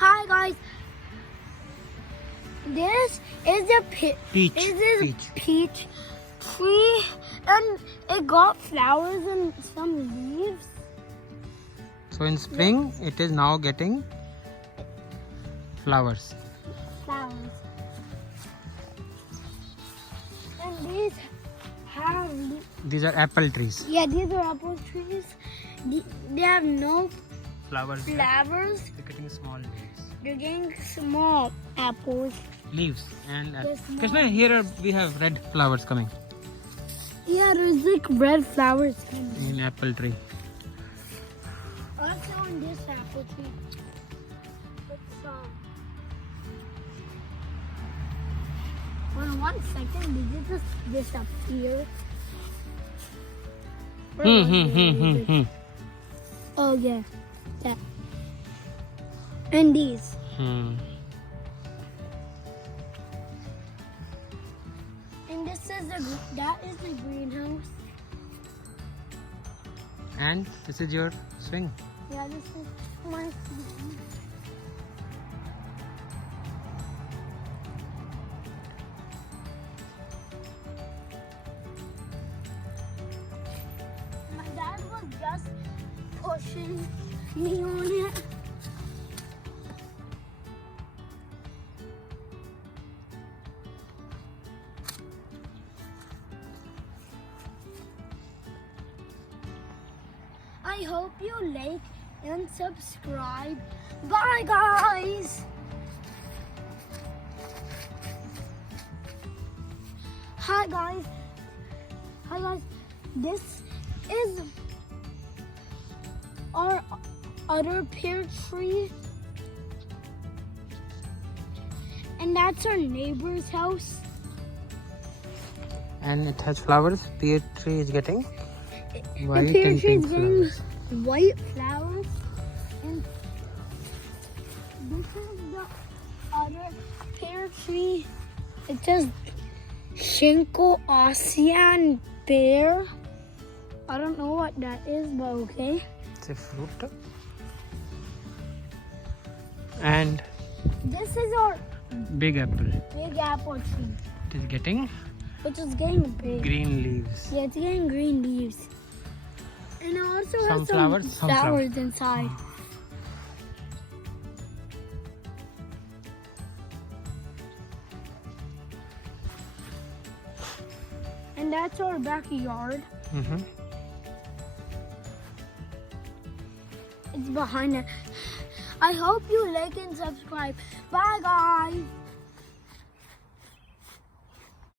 Hi guys. This is a Peach. This is Peach. peach tree, and it got flowers and some leaves. So in spring, it is now getting flowers. Flowers. And these have These are apple trees. these are apple trees. They have no Flowers. flowers. They're getting small leaves. They're getting small apples. Leaves and They're small. Krishna, here we have red flowers coming Yeah, there's like red flowers. in apple tree. Also on this apple tree. It's Well, 1 second, did you just disappear? Oh yeah, that. And these. And this is that is the greenhouse. And this is your swing. Yeah, this is my. My dad was just pushing me on it. I hope you like and subscribe. Bye guys! Hi guys. Hi guys. This is our other pear tree. And that's our neighbor's house. And it has flowers. Pear tree is getting white The pear and tree is pink getting flowers. white flowers. And this is the other pear tree. It says Shinko ASEAN Pear. I don't know what that is, but okay. It's a fruit. And This is our big apple. big apple tree, It is getting which is getting big. green leaves. Yeah, it's getting green leaves. And it also Some has flowers, some some flowers inside. And that's our backyard. It's behind it. I hope you like and subscribe. Bye, guys.